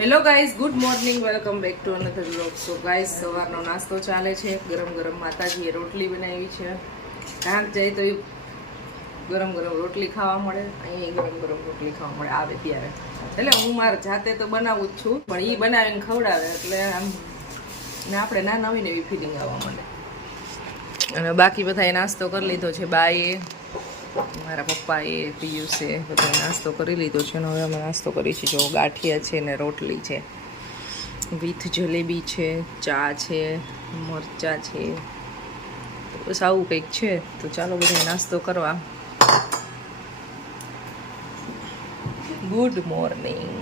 Hello guys, good morning, welcome back to another vlog. So guys, સવારનો નાસ્તો ચાલે છે. ગરમ ગરમ માતાજીએ રોટલી બનાવી છે. કાંક જાય તો એ ગરમ ગરમ રોટલી ખાવા મળે, અહીં ગરમ ગરમ રોટલી ખાવા મળે આવે ત્યારે. એટલે હું મારા જાતે તો બનાવું જ છું, પણ એ બનાવીને ખવડાવે એટલે આમ ને આપણે ના નવી નવી ફિલિંગ આવવા મળે. અને બાકી બધાએ નાસ્તો કરી લીધો છે. બાએ, મારા પપ્પાએ, પિયુષે બધા નાસ્તો કરી લીધો છે. અને હવે અમે નાસ્તો કરી છે. જો ગાંઠિયા છે ને રોટલી છે, વિથ જલેબી છે, ચા છે, મરચા છે, બસ આવું કંઈક છે. તો ચાલો બધા નાસ્તો કરવા. Good morning.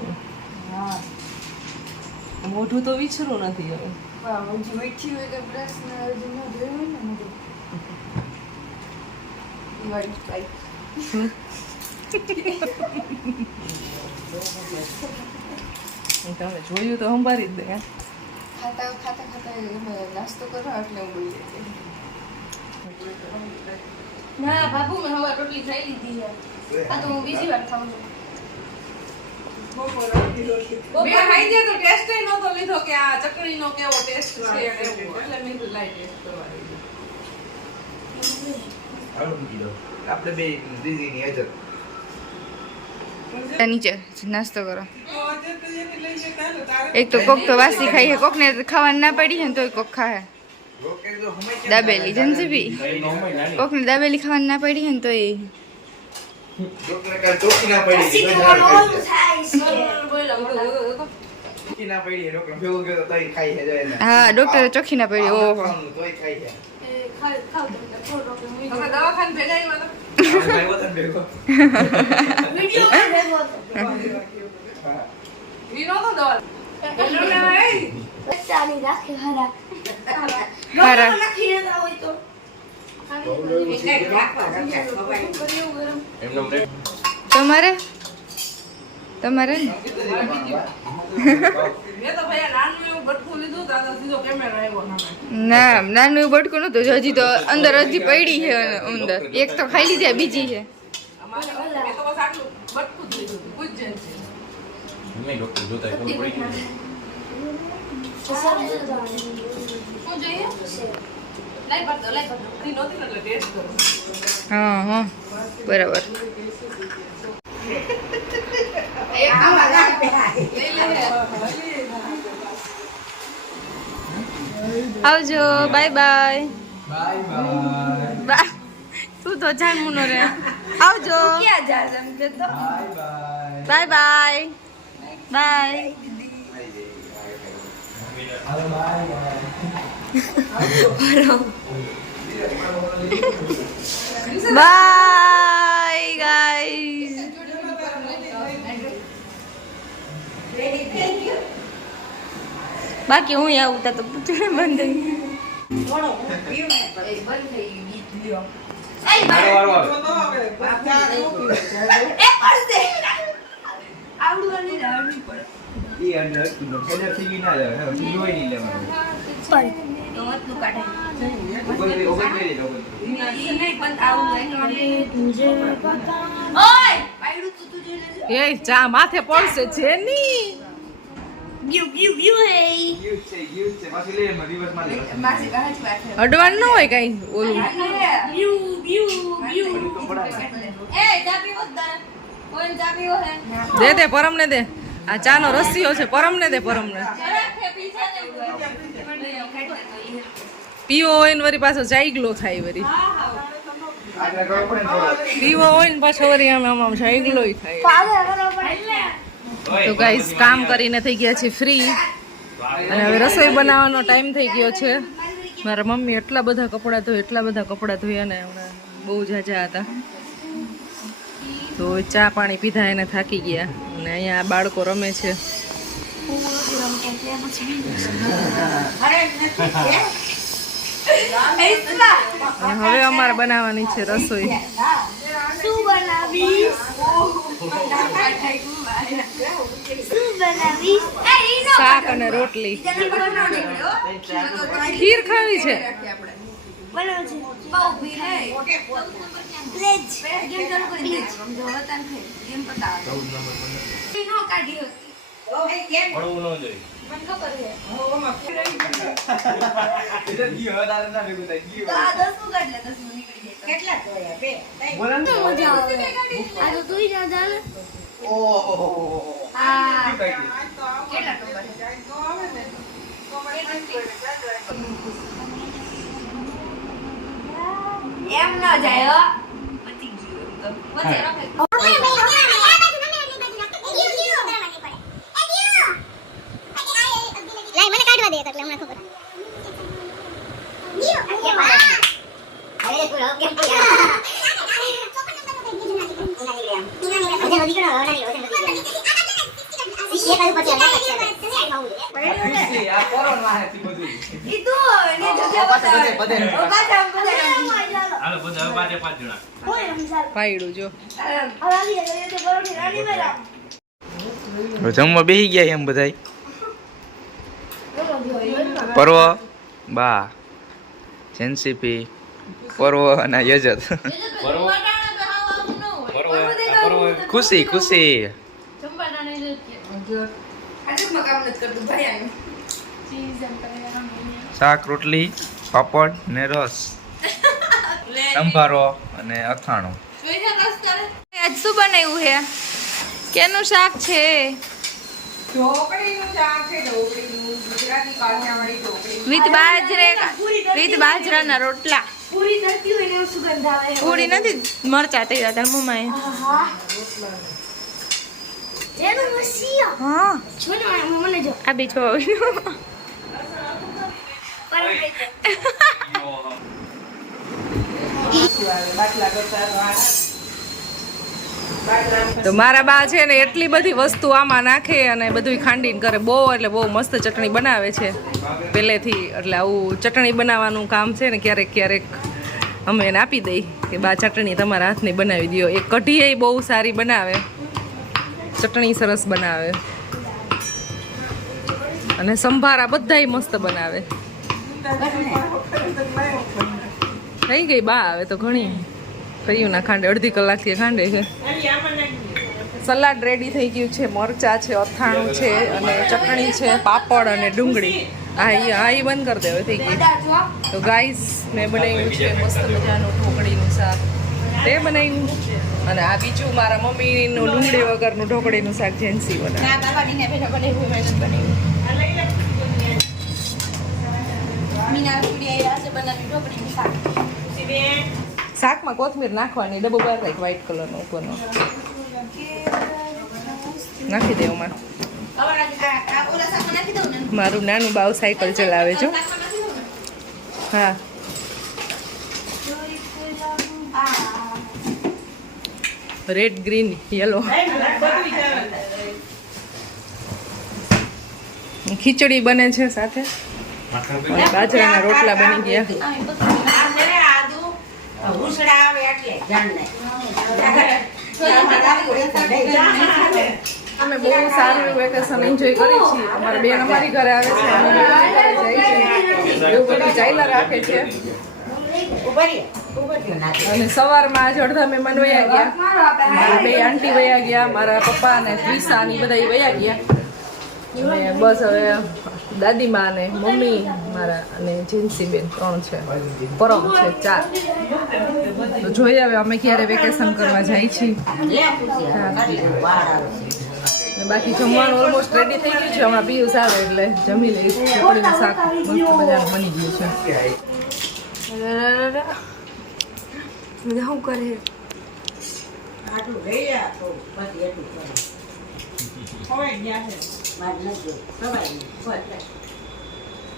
મોઢું તો વિચરું નથી હવે. તમે જોયું તો સંભાળી જ દે. ખાતા નાસ્તો કરો એટલે હું બોલી જતી. ના બાબુ, મેં હવે રોટલી ખાઈ લીધી છે. આ તો હું બીજી વાર ખાઉં છું. મેં ખાઈ ગયા તો ટેસ્ટ નહોતો લીધો કે આ ચટણીનો કેવો ટેસ્ટ છે એવું, એટલે મેં લાઈ ટેસ્ટ કરવા દીધું. આપણે બે દીદીની હાજર નીચે નાસ્તો કરો. એક તો કોક તો વાસી ખાઈ છે, કોક ને ખાવાની ના પડી છે ને તોય કોક ખાય. દાબેલી જનસીબી, કોક ને દાબેલી ખાવાની ના પડી છે ને તોય હા, ડોક્ટરે ચોખ્ખી ના પડી. ઓહો, દવાખાને ભેગા તમારે તમારે ને ના, નાનું એવું બટકું નતું. હજી તો અંદર હજી પડી છે. અંદર એક તો ખાઈ લીધી, બીજી છે. હા હા, બરાબર. આવજો, બાય બાય. તું તો જાણવું રે. આવજો, bye bye. Bye. Bye guys. બાકી હું આવું તો પૂછવું બંધ થઈ ચા માથે પડશે છે ની. અડવાન ન હોય કઈ ઓલું. દે દે પરમ ને દે. આ ચા નો રસીઓ છે, પરમ ને દે. પરમ ને પીવો હોય ને વરી પાછો ચાઈગલો થાય. વરી પીવો હોય ને પાછો વરી આમ આમ ચાઈગલો થાય. તો ગાઈસ, કામ કરીને થઈ ગયા છે ફ્રી, અને હવે રસોઈ બનાવવાનો ટાઈમ થઈ ગયો છે. મારા મમ્મી એટલા બધા કપડાં ધોયા ને હમણાં બહુ ઝાઝા હતા. તો ચા પાણી પીધા એને થાકી ગયા, અને અહીંયા બાળકો રમે છે. અને હવે અમારે બનાવવાની છે રસોઈ. શાક અને રોટલી. ખીર ખાવી છે. પડવું ન જોઈએ. એમ ન જાય હો. મને કાઢવા દે એટલે હમણાં ખબર હાલો બધા હવે પાંચે પાંચ જણા. પાયડું જો જમવા બેસી ગયા એમ બધાય. પર્વ બા જેન્સીપી પર્વ અને યજત ખુશી ખુશી શાક રોટલી પાપડ ને રસ સંભારો અને અથાણું. આજ શું બનાવ્યું છે? કેનું શાક છે? ઢોકળીનું શાક છે, ઢોકળીનું ગુજરાતી કાઠિયાવાડી ઢોકળી. વિથ બાજરાના રોટલા. પૂરી તરતી હોય ને એવો સુગંધ આવે પૂરી નથી, મરચા તૈયાર તાર મમ્માએ. એનું મસીયો હા જો ને મને જો આ બી છો. બાટલા કરતા તો મારા બા છે ને એટલી બધી વસ્તુ આમાં નાખે અને બધું ખાંડીને કરે. બહુ એટલે બહુ મસ્ત ચટણી બનાવે છે પહેલેથી. એટલે આવું ચટણી બનાવવાનું કામ છે ને ક્યારેક ક્યારેક અમે એને આપી દઈ કે બા ચટણી તમારા હાથની બનાવી દો. એ કઢી એ બહુ સારી બનાવે, ચટણી સરસ બનાવે અને સંભારા બધાય મસ્ત બનાવે. થઈ ગઈ બા આવે તો ઘણી કયું ના ખાંડે, અડધી કલાકથી ખાંડે છે. સલાડ રેડી થઈ ગયું છે, મરચા છે, અથાણું છે અને ચટણી છે, પાપડ અને ડુંગળી. હા એ બંધ કરી દે હવે થઈ ગઈ. તો ગાઈસ મેં બનાવ્યું છે મસ્ત મજાનું ઢોકળીનું શાક, તે બનાવ્યું. અને આ બીજું મારા મમ્મીનું ડુંગળી વગરનું ઢોકળીનું શાક જેન્સી શાકમાં કોથમીર નાખવાની, ડબ્બો બહાર રાખ વ્હાઈટ કલરનો ઉપરનો નાખી દેવામાં. મારું નાનું બાવ સાયકલ ચલાવે છો. હા રેડ ગ્રીન યલો. ખીચડી બને છે સાથે અને બાજરાના રોટલા બની ગયા. અમે બહુ સારું વેકેશન એન્જોય કરી છીએ. અમારા બેન અમારી ઘરે આવે છે, અમે બેન ઘરે જાય છે, એવું બધું ચાલ્યા રાખે છે. અને સવારમાં આજે અડધા મહેમાન વયા ગયા, મારા બે આંટી વયા ગયા, મારા પપ્પા અને ત્રિષા ની બધા વયા ગયા. અને બસ હવે દાદીમા ને મમ્મી મારા અને જીન્સીબેન 3 છે, પરમ છે 4. તો જોઈએ હવે અમે ક્યારે વેકેશન કરવા જાય છીએ. બાકી જમવાનું ઓલમોસ્ટ રેડી થઈ ગયું છે. હમણાં પિયુષ આવે એટલે જમી લઈશ. ચટણીનું શાક મસ્ત મજાનું બની ગયું છે. શું કરે?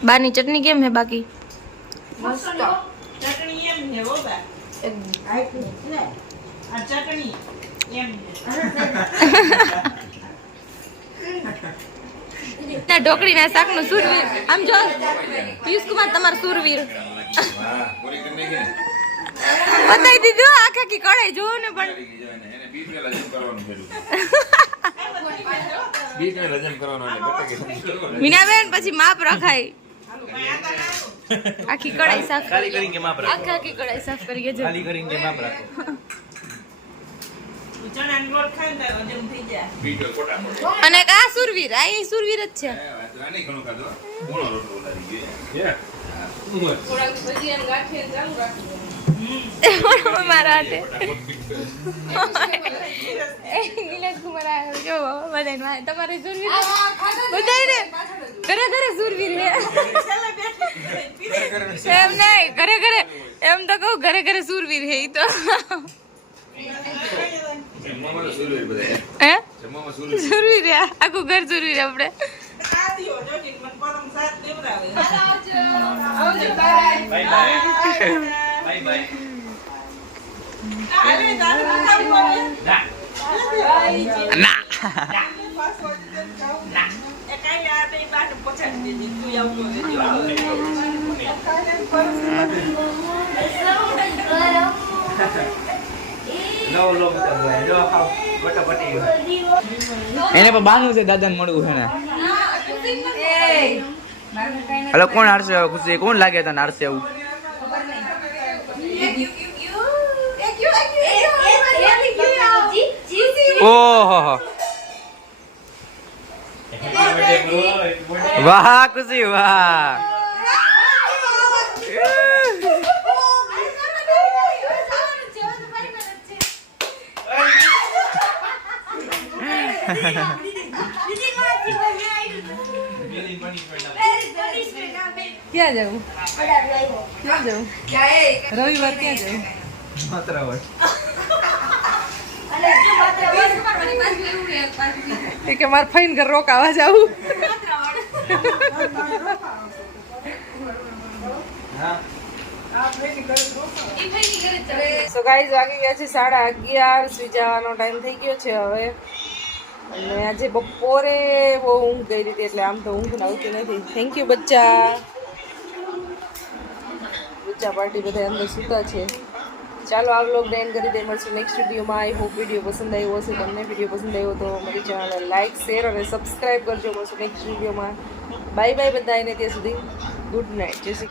બાની ચટણી કેમ હે? બાકી ઢોકળી ના શાક નું સુરવીર. આમ જો પિયુષ કુમાર તમારો સુરવીર બતાવી દીધું. આખા કી કડાઈ જોવો ને પણ મીનાબેન પછી માપ રખાય. આખી કડાઈ સાફ ખાલી કરીને માપ રાખો. આખી કડાઈ સાફ કરી ખાલી કરીને માપ રાખો. અને આ સુરવીર આ એ સુરવીર જ છે થોડાક ભજીયા ને ગાંઠિયા ચાલુ રાખજો. મારા હાથે નીલેશકુમાર આવ્યો જો બધાને તમારે સુરવીર બધાને ઘરે ઘરે સુરવીર હે એમ નહીં ઘરે ઘરે એમ તો કહું ઘરે ઘરે સુરવીર હે ઈ તો હે સુરવીર હે આખું ઘર સુરવીર આપણે બાય બાય ના એને પણ બાંધવું છે દાદાને મળવું છે ને હલો કોણ હારશે ખુશી કોણ લાગે તને હારશે એવું ઓહો વાહ ખુશી વાહ ક્યાં જવું ક્યાં જવું રવિવાર ક્યાં જવું કે મારે ફાઈન ઘર રોકાવા જાવું સો ગાઈઝ વાગી ગયા છે 11:30 સુઈ જવાનો ટાઈમ થઈ ગયો છે હવે અને આજે બપોરે બહુ ઊંઘ ગઈ હતી એટલે આમ તો ઊંઘ આવતી નથી. થેન્ક યુ બચ્ચા પાર્ટી બધા અંદર સૂતા છે. ચાલો આ વ્લોગ એન્ડ કરી દે. મળશું નેક્સ્ટ વિડીયોમાં. આઈ હોપ વિડીયો પસંદ આવ્યો હશે. તમને વિડીયો પસંદ આવ્યો તો મારી ચેનલને લાઇક શેર અને સબસ્ક્રાઈબ કરજો. મળશું નેક્સ્ટ વિડીયોમાં. બાય બાય બધાને ત્યાં સુધી ગુડ નાઇટ. જય શ્રી